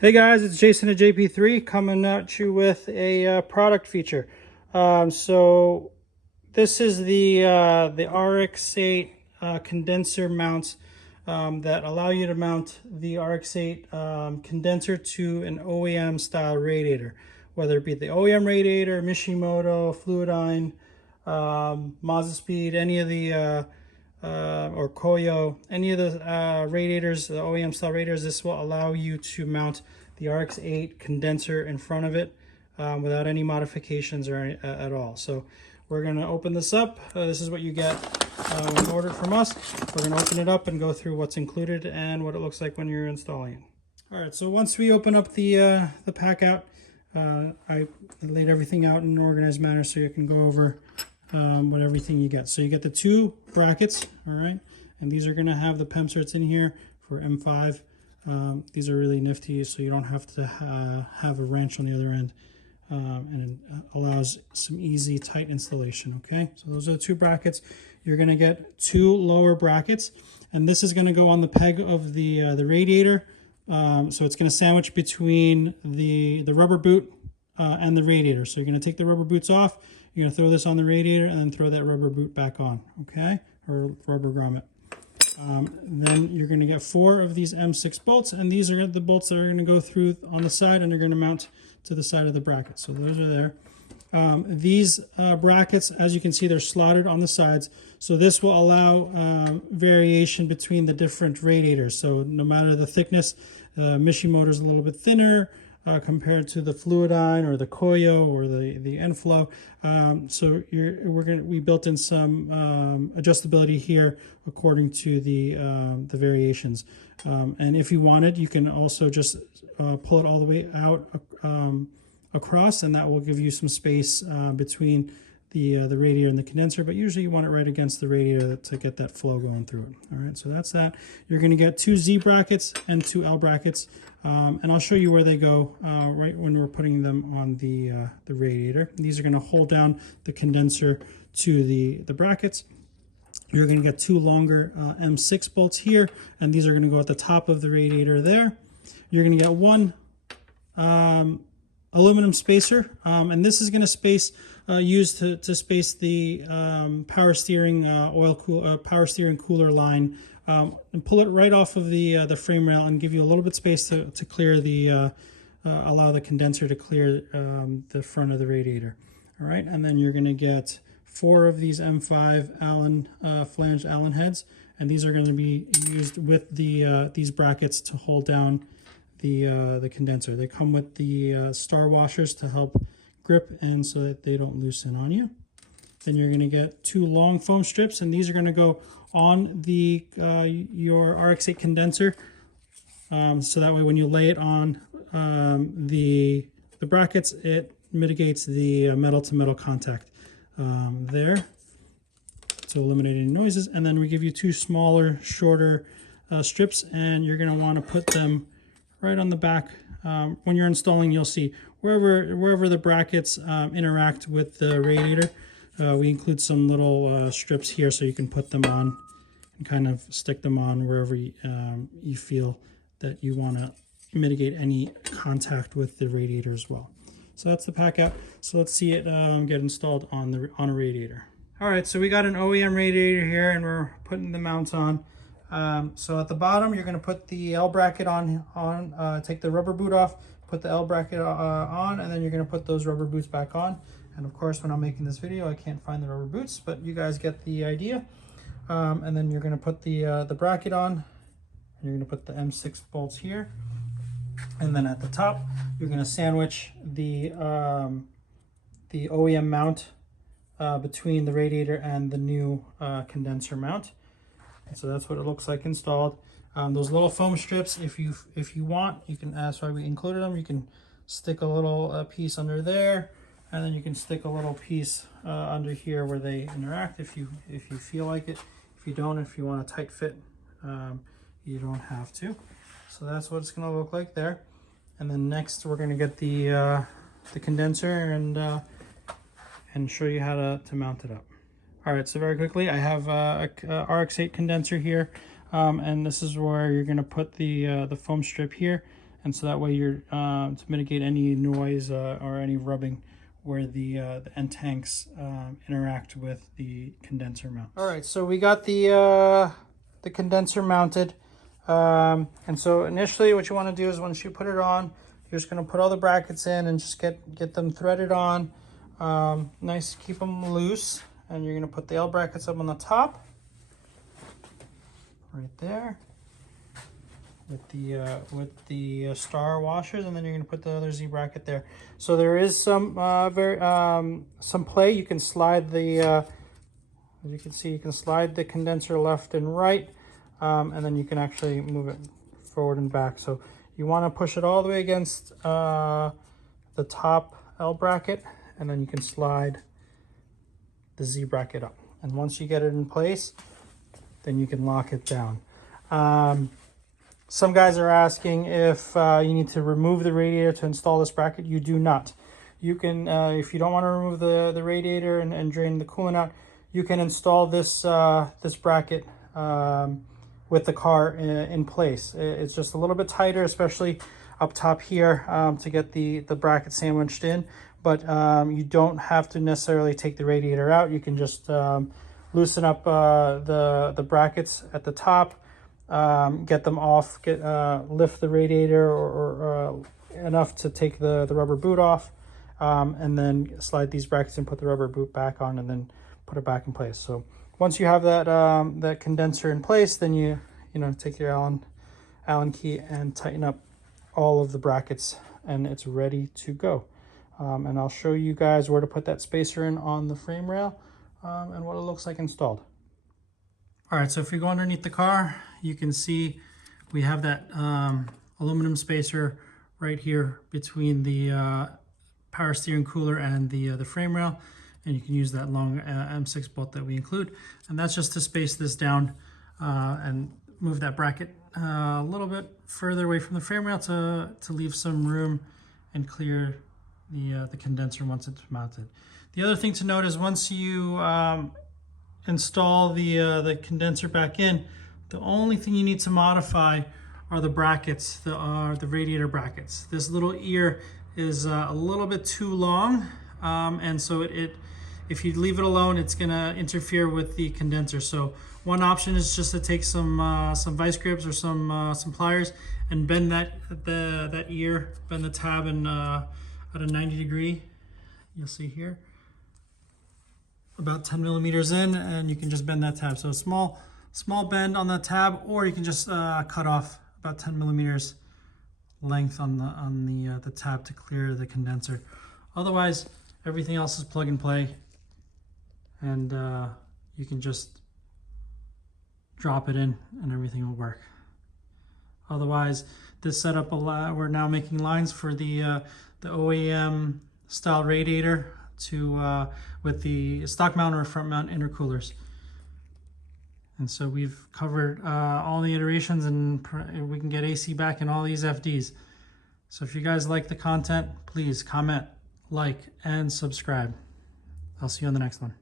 Hey guys, it's Jason at JP3 coming at you with a product feature. So this is the RX8 condenser mounts that allow you to mount the RX8 condenser to an OEM style radiator, whether it be the OEM radiator, Mishimoto, Fluidine, Mazaspeed, any of the or Koyo, any of the radiators, the OEM style radiators. This will allow you to mount the RX8 condenser in front of it without any modifications or at all. So we're going to open this up. This is what you get when you order it from us. We're going to open it up and go through what's included and what it looks like when you're installing it. All right, so once we open up the pack out, I laid everything out in an organized manner so you can go over what everything you get. So you get the two brackets, all right, and these are going to have the PEM certs in here for M5. These are really nifty, so you don't have to have a wrench on the other end, and it allows some easy, tight installation. Okay, so those are the two brackets. You're going to get two lower brackets, and this is going to go on the peg of the radiator. So it's going to sandwich between the rubber boot and the radiator. So you're going to take the rubber boots off. You're going to throw this on the radiator and then throw that rubber boot back on, okay, or rubber grommet. Then you're going to get 4 of these M6 bolts, and these are the bolts that are going to go through on the side and are going to mount to the side of the bracket. So those are there. These brackets, as you can see, they're slotted on the sides. So this will allow variation between the different radiators. So no matter the thickness, Mishimoto is a little bit thinner compared to the Fluidine or the Koyo or the Enflow. So we built in some adjustability here according to the variations. And if you wanted, you can also just pull it all the way out across, and that will give you some space between the radiator and the condenser, but usually you want it right against the radiator to get that flow going through it. All right, so that's that. You're going to get 2 Z brackets and 2 L brackets, and I'll show you where they go right when we're putting them on the radiator. These are going to hold down the condenser to the brackets. You're going to get 2 longer M6 bolts here, and these are going to go at the top of the radiator there. You're going to get 1 aluminum spacer, and this is going to used to space the power steering power steering cooler line, and pull it right off of the frame rail and give you a little bit space to clear the allow the condenser to clear the front of the radiator. All right, and then you're going to get 4 of these M5 Allen flange Allen heads, and these are going to be used with these brackets to hold down the condenser. They come with the star washers to help grip and so that they don't loosen on you. Then you're going to get 2 long foam strips, and these are going to go on the your RX8 condenser, so that way when you lay it on the brackets, it mitigates the metal to metal contact there to eliminate any noises. And then we give you 2 smaller, shorter strips, and you're going to want to put them right on the back. When you're installing, you'll see wherever the brackets interact with the radiator, we include some little strips here so you can put them on and kind of stick them on wherever you feel that you want to mitigate any contact with the radiator as well. So that's the pack out. So let's see it get installed on a radiator. All right, so we got an OEM radiator here, and we're putting the mounts on. So at the bottom, you're going to put the L bracket on, take the rubber boot off, put the L bracket on, and then you're going to put those rubber boots back on. And of course, when I'm making this video, I can't find the rubber boots, but you guys get the idea. And then you're going to put the bracket on, and you're going to put the M6 bolts here. And then at the top, you're going to sandwich the OEM mount between the radiator and the new condenser mount. So that's what it looks like installed. Those little foam strips, if you want, you can. That's why we included them. You can stick a little piece under there, and then you can stick a little piece under here where they interact. If you feel like it. If you don't, if you want a tight fit, you don't have to. So that's what it's going to look like there. And then next, we're going to get the condenser and show you how to mount it up. All right, so very quickly, I have a RX8 condenser here, and this is where you're going to put the foam strip here. and so that way you're to mitigate any noise or any rubbing where the end tanks interact with the condenser mount. All right, so we got the condenser mounted, and so initially what you want to do is once you put it on, you're just going to put all the brackets in and just get them threaded on, nice, keep them loose, and you're going to put the L brackets up on the top, right there, with the star washers, and then you're going to put the other Z bracket there. So there is some some play. You can slide the as you can see, you can slide the condenser left and right, and then you can actually move it forward and back. So you want to push it all the way against the top L bracket, and then you can slide the Z bracket up. And once you get it in place, then you can lock it down. Some guys are asking if you need to remove the radiator to install this bracket. You do not. You can, if you don't want to remove the radiator and drain the coolant out, you can install this this bracket with the car in place. It's just a little bit tighter, especially up top here, to get the bracket sandwiched in. But you don't have to necessarily take the radiator out. You can just loosen up the brackets at the top, get them off, lift the radiator or enough to take the rubber boot off, and then slide these brackets and put the rubber boot back on, and then put it back in place. So once you have that that condenser in place, then you take your Allen key and tighten up all of the brackets, and it's ready to go. And I'll show you guys where to put that spacer in on the frame rail, and what it looks like installed. All right, so if you go underneath the car, you can see we have that aluminum spacer right here between the power steering cooler and the frame rail, and you can use that long M6 bolt that we include, and that's just to space this down and move that bracket a little bit further away from the frame rail to leave some room and clear the condenser once it's mounted. The other thing to note is once you install the condenser back in, the only thing you need to modify are the brackets, the radiator brackets. This little ear is a little bit too long, and so if you leave it alone, it's gonna interfere with the condenser. So one option is just to take some vice grips or some pliers and bend that ear, bend the tab at a 90 degree. You'll see here, about 10 millimeters in, and you can just bend that tab. So a small bend on the tab, or you can just cut off about 10 millimeters length on the tab to clear the condenser. Otherwise, everything else is plug and play, and you can just drop it in and everything will work. Otherwise, this setup, we're now making lines for the OEM style radiator with the stock mount or front mount intercoolers. And so we've covered all the iterations, and we can get AC back in all these FDs. So if you guys like the content, please comment, like, and subscribe. I'll see you on the next one.